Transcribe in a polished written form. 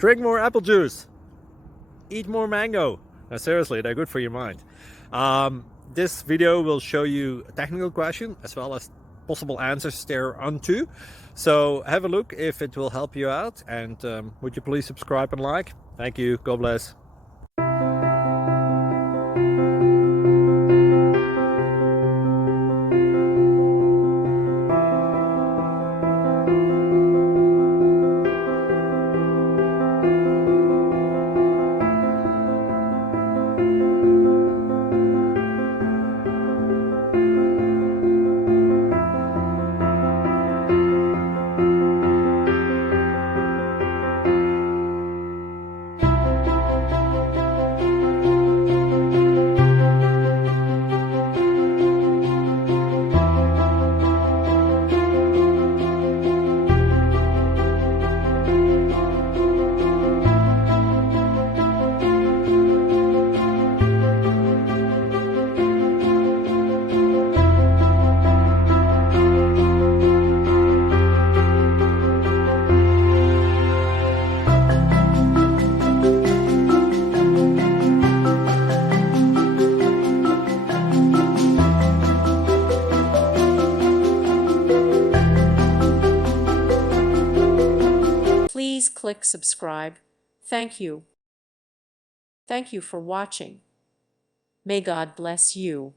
Drink more apple juice. Eat more mango. Now, seriously, they're good for your mind. This video will show you a technical question as well as possible answers thereunto. So have a look if it will help you out, and would you please subscribe and like? Thank you. God bless. Please click subscribe. Thank you. Thank you for watching. May God bless you.